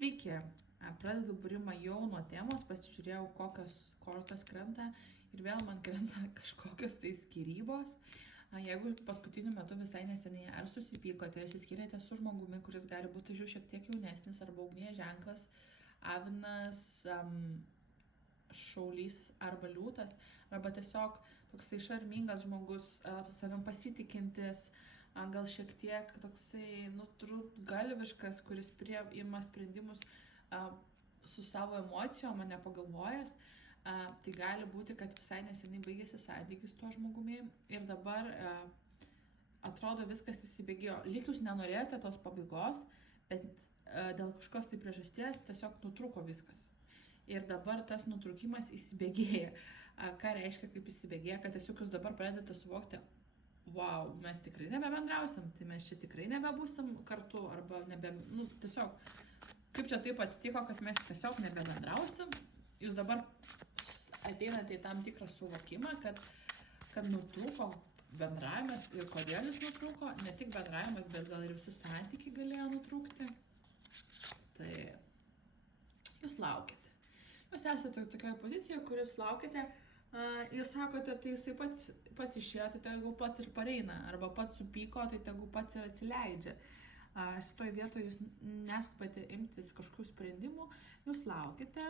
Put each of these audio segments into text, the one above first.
Sveiki, pradedu būrimą jau nuo temos, pasižiūrėjau, kokios kortos krenta ir vėl man krenta kažkokios tai skyrybos. Jeigu paskutiniu metu visai neseniai ar susipykote, išsiskyrėte su žmogumi, kuris gali būti už jų šiek tiek jaunesnis arba ugnies ženklas, avinas, šaulys arba liūtas, arba tiesiog toksai šarmingas žmogus, savim pasitikintis, gal šiek tiek toksai nutrūktgalviškas, kuris priima sprendimus su savo emocijom, o nepagalvojęs. Tai gali būti, kad visai neseniai baigėsi santykis tuo žmogumi ir dabar atrodo viskas įsibėgėjo. Lyg jūs nenorėjote tos pabaigos, bet dėl kažkokios tai priežasties tiesiog nutrūko viskas. Ir dabar tas nutrūkimas įsibėgėja. Ką reiškia, kaip įsibėgėja, kad tiesiog jūs dabar pradedate suvokti, wow, mes tikrai nebebendrausim, tai mes čia tikrai nebebūsim kartu, arba tiesiog, kaip čia taip atsitiko, kad mes tiesiog nebebendrausim. Jūs dabar ateinate į tam tikrą suvokimą, kad nutrūko bendravimas ir kodėl jis nutrūko, ne tik bendravimas, bet gal ir visi santykiai galėjo nutrūkti. Tai jūs laukite. Jūs esate tokioje pozicijoje, kur jūs laukite, jūs sakote, tai jisai pats išėjo, tai tegu pats ir pareina, arba pats supyko, tai tegu pats ir atsileidžia. Šitoje vietoje jūs neskubate imtis kažkokių sprendimų, jūs laukite,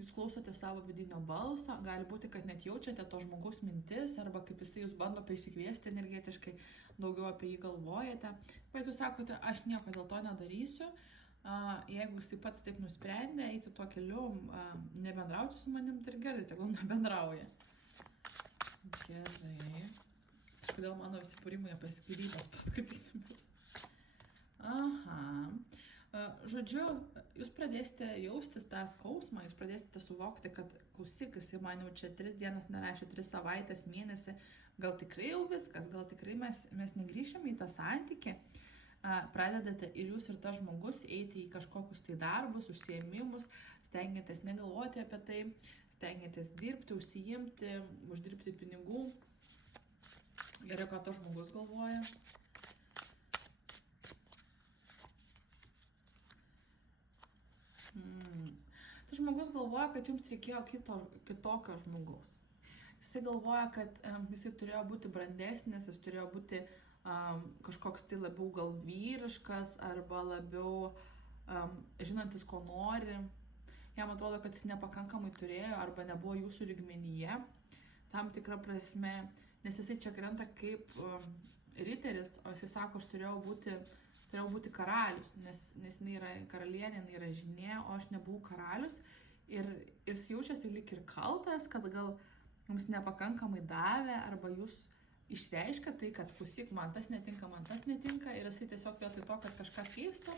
jūs klausote savo vidinio balso, gali būti, kad net jaučiate to žmogaus mintis, arba kaip jisai jūs bando prisikviesti energetiškai, daugiau apie jį galvojate, bet jūs sakote, aš nieko dėl to nedarysiu, jeigu jisai pats taip nusprendė eiti tuo keliu, nebendrauti su manim, tai gerai, tegul nebendrauja. Gerai. Kodėl mano visi pūrimai apie skyrybas paskutinimis? Žodžiu, jūs pradėsite jaustis tą skausmą, jūs pradėsite suvokti, kad klausyk, jisai man jau čia 3 dienas nerašė, 3 savaitės, mėnesį, gal tikrai jau viskas, gal tikrai mes negrįšime į tą santykį. Pradedate ir jūs ir tas žmogus eiti į kažkokius tai darbus, užsiėmimus, stengiatės negalvoti apie tai, stengiatės dirbti, užsiimti, uždirbti pinigų. Gerai, ką tas žmogus galvoja. Tas žmogus galvoja, kad jums reikėjo kitokio žmogaus. Jisai galvoja, kad jisai turėjo būti brandesnis, jis turėjo būti kažkoks tai labiau gal vyriškas, arba labiau žinantis, ko nori. Jam atrodo, kad jis nepakankamai turėjo, arba nebuvo jūsų lygmenyje, tam tikra prasme, nes jisai čia krenta kaip riteris, o jisai sako, aš turėjau būti karalius, nes jinai yra karalienė, jinai yra žinė, o aš nebuvau karalius. Ir jis jaučiasi lyg ir kaltas, kad gal jums nepakankamai davė, arba jūs išreiškia tai, kad klausyk, man tas netinka, ir jisai tiesiog vietoj to, kad kažką keistų,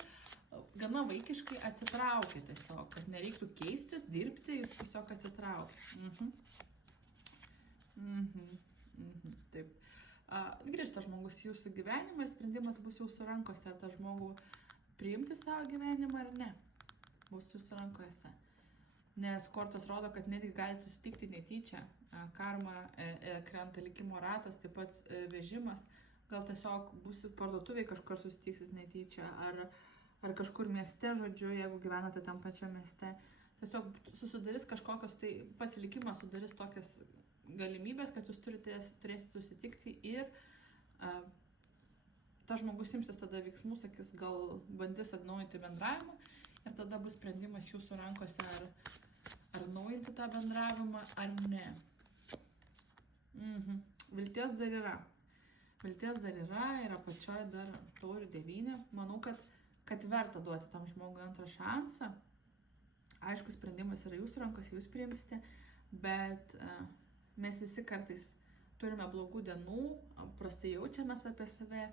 gana vaikiškai atsitraukia tiesiog, kad nereiktų keistis, dirbti, jis tiesiog atsitraukia. Taip. Grįžta žmogus į jūsų gyvenimą, sprendimas bus jūsų rankose, ar tą žmogų priimti savo gyvenimą ar ne, bus jūsų rankose. Nes kortos rodo, kad netgi galite susitikti netyčia, karma, krenta likimo ratas, taip pat vežimas, gal tiesiog būsit parduotuviai kažkur susitiksit netyčia, ar kažkur mieste, žodžiu, jeigu gyvenate tam pačiam mieste, tiesiog susidarys kažkokios, tai pats likimas sudarys tokias galimybės, kad jūs turėsite susitikti ir tas žmogus imsis tada veiksmų, sakys, gal bandys atnaujinti bendravimą ir tada bus sprendimas jūsų rankose, ar naujinti tą bendravimą, ar ne. Vilties dar yra. Vilties dar yra apačioje dar taurių 9. Manau, kad verta duoti tam žmogui antrą šansą. Aišku, sprendimas yra jūsų rankose, jūs priimsite, bet mes visi kartais turime blogų dienų, prastai jaučiamės apie save,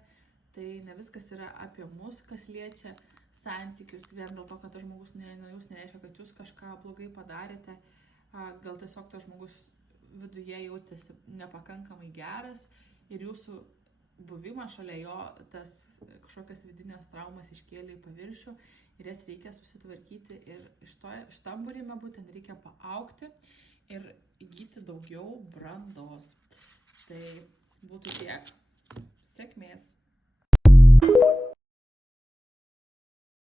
tai ne viskas yra apie mus, kas liečia santykius, vien dėl to, kad tas žmogus jūs nereiškia, kad jūs kažką blogai padarėte, gal tiesiog tas žmogus viduje jautėsi nepakankamai geras ir jūsų buvimas šalia jo tas kažkokias vidinės traumas iškėlė į paviršių ir jas reikia susitvarkyti ir šitam būrime būtent reikia paaugti ir įgyti daugiau brandos. Tai būtų tiek. Sėkmės.